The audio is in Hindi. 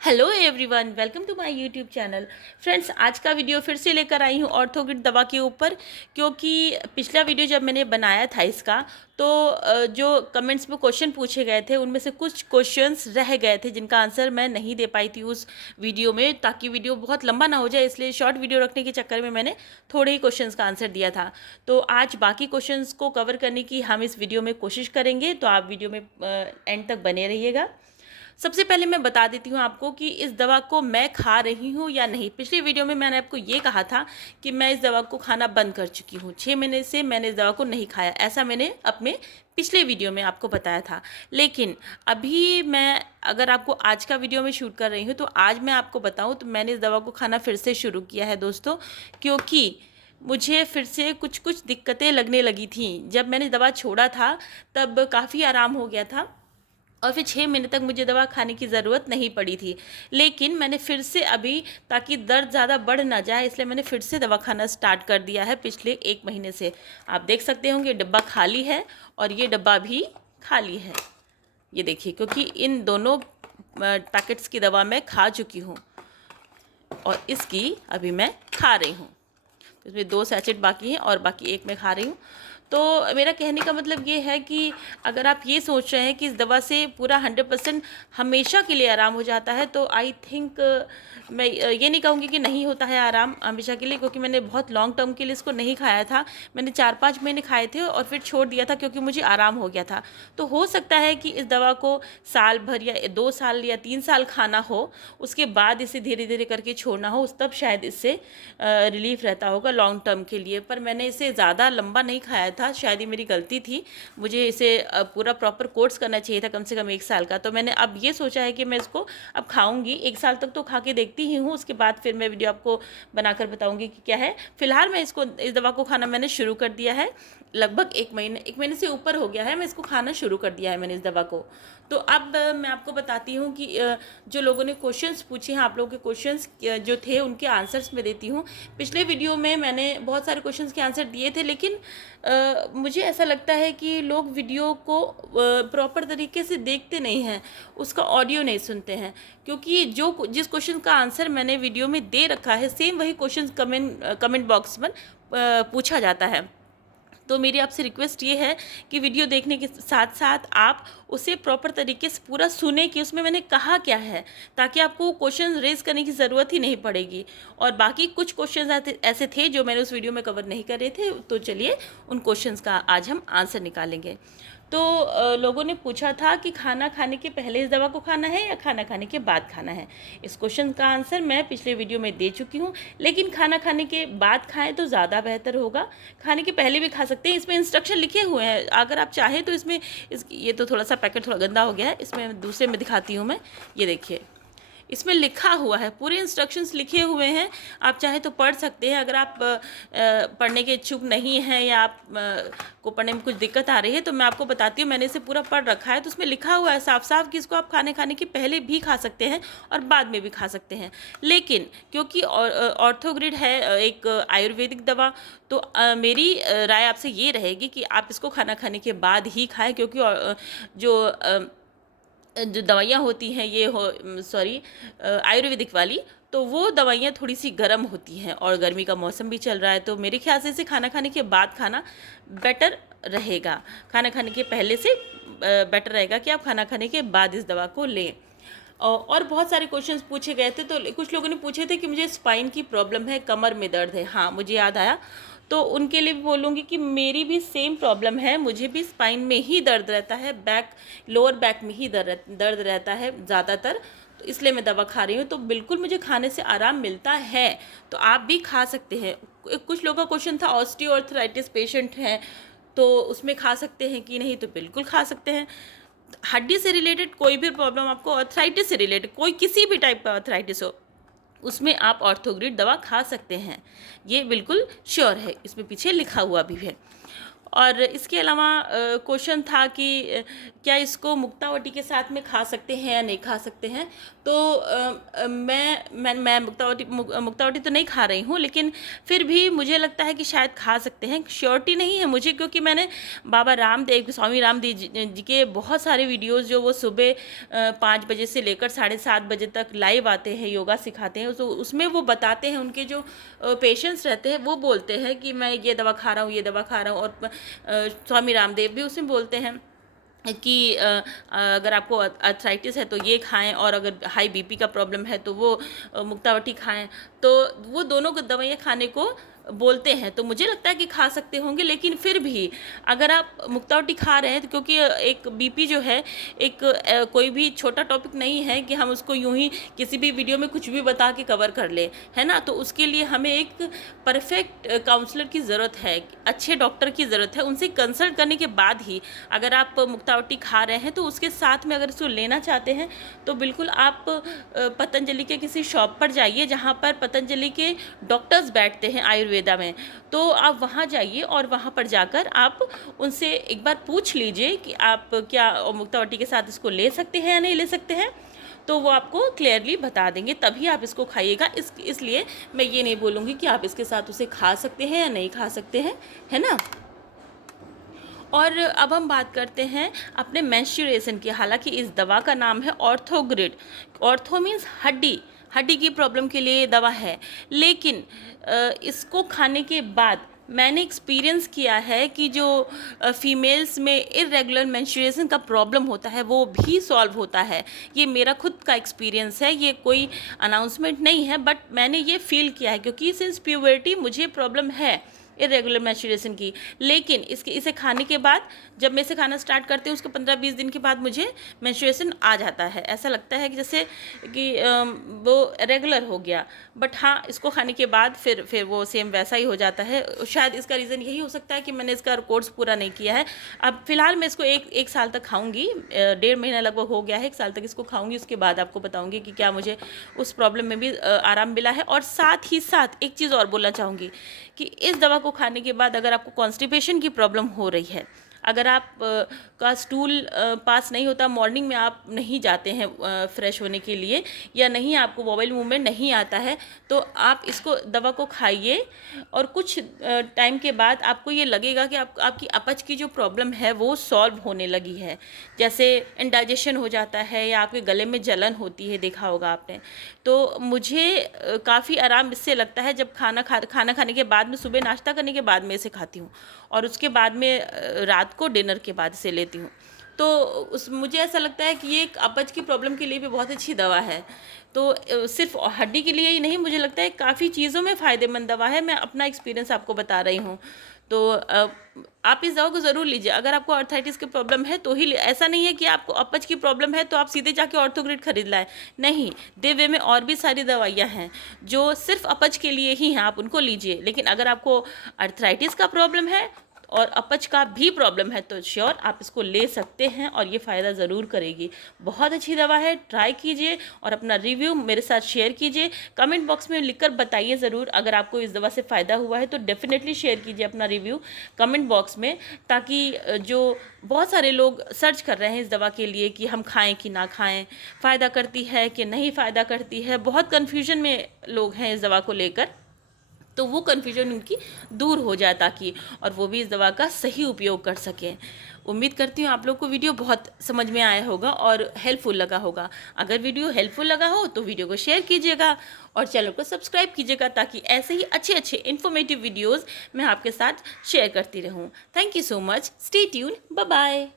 Hello everyone, welcome to my YouTube channel. Friends, आज का वीडियो फिर से लेकर आई हूँ ऑर्थोग्रिड दवा के ऊपर, क्योंकि पिछला वीडियो जब मैंने बनाया था इसका तो जो कमेंट्स में क्वेश्चन पूछे गए थे उनमें से कुछ क्वेश्चंस रह गए थे जिनका आंसर मैं नहीं दे पाई थी उस वीडियो में, ताकि वीडियो बहुत लंबा ना हो जाए, इसलिए शॉर्ट वीडियो रखने के चक्कर में मैंने थोड़े ही क्वेश्चंस का आंसर दिया था। तो आज बाकी क्वेश्चंस को कवर करने की हम इस वीडियो में कोशिश करेंगे, तो आप वीडियो में एंड तक बने रहिएगा। सबसे पहले मैं बता देती हूँ आपको कि इस दवा को मैं खा रही हूँ या नहीं। पिछली वीडियो में मैंने आपको ये कहा था कि मैं इस दवा को खाना बंद कर चुकी हूँ, 6 महीने से मैंने इस दवा को नहीं खाया, ऐसा मैंने अपने पिछले वीडियो में आपको बताया था। लेकिन अभी मैं अगर आपको आज का वीडियो में शूट कर रही हूँ तो आज मैं आपको बताऊँ तो मैंने इस दवा को खाना फिर से शुरू किया है दोस्तों, क्योंकि मुझे फिर से कुछ कुछ दिक्कतें लगने लगी थी। जब मैंने दवा छोड़ा था तब काफ़ी आराम हो गया था और फिर 6 महीने तक मुझे दवा खाने की ज़रूरत नहीं पड़ी थी। लेकिन मैंने फिर से अभी, ताकि दर्द ज़्यादा बढ़ ना जाए, इसलिए मैंने फिर से दवा खाना स्टार्ट कर दिया है पिछले 1 महीने से। आप देख सकते होंगे डब्बा खाली है और ये डब्बा भी खाली है, ये देखिए, क्योंकि इन दोनों पैकेट्स की दवा मैं खा चुकी हूँ और इसकी अभी मैं खा रही हूँ। इसमें 2 सैचेट बाकी हैं और बाकी 1 मैं खा रही हूँ। तो मेरा कहने का मतलब ये है कि अगर आप ये सोच रहे हैं कि इस दवा से पूरा 100% हमेशा के लिए आराम हो जाता है, तो आई थिंक मैं ये नहीं कहूँगी कि नहीं होता है आराम हमेशा के लिए, क्योंकि मैंने बहुत लॉन्ग टर्म के लिए इसको नहीं खाया था। मैंने 4-5 महीने खाए थे और फिर छोड़ दिया था क्योंकि मुझे आराम हो गया था। तो हो सकता है कि इस दवा को साल भर या 2 साल या 3 साल खाना हो, उसके बाद इसे धीरे धीरे करके छोड़ना हो, उस तब शायद इससे रिलीफ रहता होगा लॉन्ग टर्म के लिए। पर मैंने इसे ज़्यादा लंबा नहीं खाया था, शायद ये मेरी गलती थी। मुझे इसे पूरा प्रॉपर कोर्स करना चाहिए था, कम से कम 1 साल का। तो मैंने अब ये सोचा है कि मैं इसको अब खाऊंगी, 1 साल तक तो खा के देखती ही हूँ, उसके बाद फिर मैं वीडियो आपको बनाकर बताऊंगी कि क्या है। फिलहाल मैं इस दवा को खाना मैंने शुरू कर दिया है, लगभग 1 महीने से ऊपर हो गया है मैं इसको खाना शुरू कर दिया है मैंने इस दवा को। तो अब मैं आपको बताती हूँ कि जो लोगों ने क्वेश्चंस पूछे हैं, आप लोगों के क्वेश्चंस जो थे उनके आंसर्स मैं देती हूँ। पिछले वीडियो में मैंने बहुत सारे क्वेश्चंस के आंसर दिए थे, लेकिन मुझे ऐसा लगता है कि लोग वीडियो को प्रॉपर तरीके से देखते नहीं हैं, उसका ऑडियो नहीं सुनते हैं, क्योंकि जिस क्वेश्चन का आंसर मैंने वीडियो में दे रखा है सेम वही क्वेश्चन कमेंट बॉक्स में पूछा जाता है। तो मेरी आपसे रिक्वेस्ट ये है कि वीडियो देखने के साथ साथ आप उसे प्रॉपर तरीके से पूरा सुने कि उसमें मैंने कहा क्या है, ताकि आपको क्वेश्चन रेज करने की ज़रूरत ही नहीं पड़ेगी। और बाकी कुछ क्वेश्चन ऐसे थे जो मैंने उस वीडियो में कवर नहीं करे थे, तो चलिए उन क्वेश्चंस का आज हम आंसर निकालेंगे। तो लोगों ने पूछा था कि खाना खाने के पहले इस दवा को खाना है या खाना खाने के बाद खाना है। इस क्वेश्चन का आंसर मैं पिछले वीडियो में दे चुकी हूँ, लेकिन खाना खाने के बाद खाएं तो ज़्यादा बेहतर होगा। खाने के पहले भी खा सकते हैं, इसमें इंस्ट्रक्शन लिखे हुए हैं, अगर आप चाहें तो इसमें ये तो थोड़ा सा पैकेट थोड़ा गंदा हो गया है, इसमें दूसरे में दिखाती हूँ मैं। ये देखिए, इसमें लिखा हुआ है, पूरे इंस्ट्रक्शंस लिखे हुए हैं, आप चाहे तो पढ़ सकते हैं। अगर आप पढ़ने के इच्छुक नहीं हैं या आप को पढ़ने में कुछ दिक्कत आ रही है तो मैं आपको बताती हूँ, मैंने इसे पूरा पढ़ रखा है। तो उसमें लिखा हुआ है साफ साफ कि इसको आप खाने के पहले भी खा सकते हैं और बाद में भी खा सकते हैं। लेकिन क्योंकि ऑर्थोग्रिड है एक आयुर्वेदिक दवा, तो मेरी राय आपसे ये रहेगी कि आप इसको खाना खाने के बाद ही खाएं, क्योंकि जो दवाइयाँ होती हैं ये आयुर्वेदिक वाली, तो वो दवाइयाँ थोड़ी सी गर्म होती हैं और गर्मी का मौसम भी चल रहा है, तो मेरे ख्याल से इसे खाना खाने के बाद खाना बेटर रहेगा। खाना खाने के पहले से बेटर रहेगा कि आप खाना खाने के बाद इस दवा को लें। और बहुत सारे क्वेश्चंस पूछे गए थे, तो कुछ लोगों ने पूछे थे कि मुझे स्पाइन की प्रॉब्लम है, कमर में दर्द है। हाँ, मुझे याद आया, तो उनके लिए भी बोलूँगी कि मेरी भी सेम प्रॉब्लम है, मुझे भी स्पाइन में ही दर्द रहता है, लोअर बैक में ही दर्द रहता है ज़्यादातर, तो इसलिए मैं दवा खा रही हूँ। तो बिल्कुल मुझे खाने से आराम मिलता है, तो आप भी खा सकते हैं। कुछ लोगों का क्वेश्चन था ऑस्टियोआर्थराइटिस पेशेंट हैं तो उसमें खा सकते हैं कि नहीं, तो बिल्कुल खा सकते हैं। हड्डी से रिलेटेड कोई भी प्रॉब्लम आपको, आर्थराइटिस से रिलेटेड कोई किसी भी टाइप का आर्थराइटिस हो, उसमें आप ऑर्थोग्रिड दवा खा सकते हैं, ये बिल्कुल श्योर है, इसमें पीछे लिखा हुआ भी है। और इसके अलावा क्वेश्चन था कि क्या इसको मुक्तावटी के साथ में खा सकते हैं या नहीं खा सकते हैं। तो मैं मुक्तावटी तो नहीं खा रही हूँ, लेकिन फिर भी मुझे लगता है कि शायद खा सकते हैं। श्योरिटी नहीं है मुझे, क्योंकि मैंने बाबा रामदेव, स्वामी रामदेव जी के बहुत सारे वीडियोस जो वो सुबह 5 बजे से लेकर 7:30 बजे तक लाइव आते हैं, योगा सिखाते हैं, तो उसमें वो बताते हैं, उनके जो पेशेंट्स रहते हैं वो बोलते हैं कि मैं ये दवा खा रहा हूँ, ये दवा खा रहा हूँ। और स्वामी रामदेव भी उसमें बोलते हैं कि अगर आपको अर्थराइटिस है तो ये खाएं, और अगर हाई बीपी का प्रॉब्लम है तो वो मुक्तावटी खाएं। तो वो दोनों को दवाइयाँ खाने को बोलते हैं, तो मुझे लगता है कि खा सकते होंगे। लेकिन फिर भी अगर आप मुक्तावटी खा रहे हैं तो, क्योंकि एक बीपी जो है एक कोई भी छोटा टॉपिक नहीं है कि हम उसको यूं ही किसी भी वीडियो में कुछ भी बता के कवर कर ले, है ना। तो उसके लिए हमें एक परफेक्ट काउंसलर की ज़रूरत है, अच्छे डॉक्टर की ज़रूरत है। उनसे कंसल्ट करने के बाद ही अगर आप मुक्तावटी खा रहे हैं तो उसके साथ में अगर इसको लेना चाहते हैं तो बिल्कुल आप पतंजलि के किसी शॉप पर जाइए, जहाँ पर पतंजलि के डॉक्टर्स बैठते हैं आयुर्वेदा में। तो आप वहाँ जाइए और वहाँ पर जाकर आप उनसे एक बार पूछ लीजिए कि आप क्या मुक्तावटी के साथ इसको ले सकते हैं या नहीं ले सकते हैं। तो वो आपको क्लियरली बता देंगे, तभी आप इसको खाइएगा। इसलिए मैं ये नहीं बोलूँगी कि आप इसके साथ उसे खा सकते हैं या नहीं खा सकते हैं, है ना। और अब हम बात करते हैं अपने मेंस्ट्रुएशन की। हालांकि इस दवा का नाम है ऑर्थोग्रिड। ऑर्थो मीन्स हड्डी, हड्डी की प्रॉब्लम के लिए ये दवा है। लेकिन इसको खाने के बाद मैंने एक्सपीरियंस किया है कि जो फीमेल्स में इरेगुलर मेंस्ट्रुएशन का प्रॉब्लम होता है वो भी सॉल्व होता है। ये मेरा खुद का एक्सपीरियंस है, ये कोई अनाउंसमेंट नहीं है, बट मैंने ये फील किया है, क्योंकि सिंस प्यूबर्टी मुझे प्रॉब्लम है इरेगुलर मेंस्ट्रुएशन की। लेकिन इसे खाने के बाद, जब मैं इसे खाना स्टार्ट करती हूँ उसके 15-20 दिन के बाद मुझे मेंस्ट्रुएशन आ जाता है। ऐसा लगता है कि जैसे कि वो रेगुलर हो गया। बट हाँ, इसको खाने के बाद फिर वो सेम वैसा ही हो जाता है। शायद इसका रीज़न यही हो सकता है कि मैंने इसका कोर्स पूरा नहीं किया है। अब फिलहाल मैं इसको एक साल तक खाऊंगी, 1.5 महीना लगभग हो गया है, 1 साल तक इसको खाऊंगी। उसके बाद आपको बताऊंगी कि क्या मुझे उस प्रॉब्लम में भी आराम मिला है। और साथ ही साथ एक चीज़ और बोलना चाहूँगी कि इस दवा को खाने के बाद अगर आपको कॉन्स्टिपेशन की प्रॉब्लम हो रही है, अगर आप का स्टूल पास नहीं होता, मॉर्निंग में आप नहीं जाते हैं फ्रेश होने के लिए, या नहीं आपको बॉवेल मूवमेंट नहीं आता है, तो आप इसको दवा को खाइए और कुछ टाइम के बाद आपको ये लगेगा कि आपकी अपच की जो प्रॉब्लम है वो सॉल्व होने लगी है। जैसे इंडाइजेशन हो जाता है या आपके गले में जलन होती है, देखा होगा आपने। तो मुझे काफ़ी आराम इससे लगता है जब खाना खाने के बाद में, सुबह नाश्ता करने के बाद में इसे खाती हूँ, और उसके बाद में रात को डिनर के बाद इसे लेती हूँ। तो मुझे ऐसा लगता है कि ये एक अपच की प्रॉब्लम के लिए भी बहुत अच्छी दवा है। तो सिर्फ हड्डी के लिए ही नहीं, मुझे लगता है काफ़ी चीज़ों में फ़ायदेमंद दवा है। मैं अपना एक्सपीरियंस आपको बता रही हूँ। तो आप इस दवा को ज़रूर लीजिए। अगर आपको आर्थराइटिस की प्रॉब्लम है तो ही, ऐसा नहीं है कि आपको अपच की प्रॉब्लम है तो आप सीधे जाके ऑर्थोग्रिड खरीद लाएं। नहीं, दिव्य में और भी सारी दवाइयाँ हैं जो सिर्फ अपच के लिए ही हैं, आप उनको लीजिए। लेकिन अगर आपको आर्थराइटिस का प्रॉब्लम है और अपच का भी प्रॉब्लम है तो श्योर आप इसको ले सकते हैं, और ये फ़ायदा ज़रूर करेगी। बहुत अच्छी दवा है, ट्राई कीजिए और अपना रिव्यू मेरे साथ शेयर कीजिए। कमेंट बॉक्स में लिखकर बताइए ज़रूर, अगर आपको इस दवा से फ़ायदा हुआ है तो डेफिनेटली शेयर कीजिए अपना रिव्यू कमेंट बॉक्स में, ताकि जो बहुत सारे लोग सर्च कर रहे हैं इस दवा के लिए कि हम खाएँ कि ना खाएँ, फ़ायदा करती है कि नहीं फ़ायदा करती है, बहुत कन्फ्यूजन में लोग हैं इस दवा को लेकर, तो वो कन्फ्यूजन उनकी दूर हो जाए ताकि, और वो भी इस दवा का सही उपयोग कर सकें। उम्मीद करती हूँ आप लोग को वीडियो बहुत समझ में आया होगा और हेल्पफुल लगा होगा। अगर वीडियो हेल्पफुल लगा हो तो वीडियो को शेयर कीजिएगा और चैनल को सब्सक्राइब कीजिएगा, ताकि ऐसे ही अच्छे इन्फॉर्मेटिव वीडियोज़ मैं आपके साथ शेयर करती रहूँ। Thank you so much, stay tune, bye bye.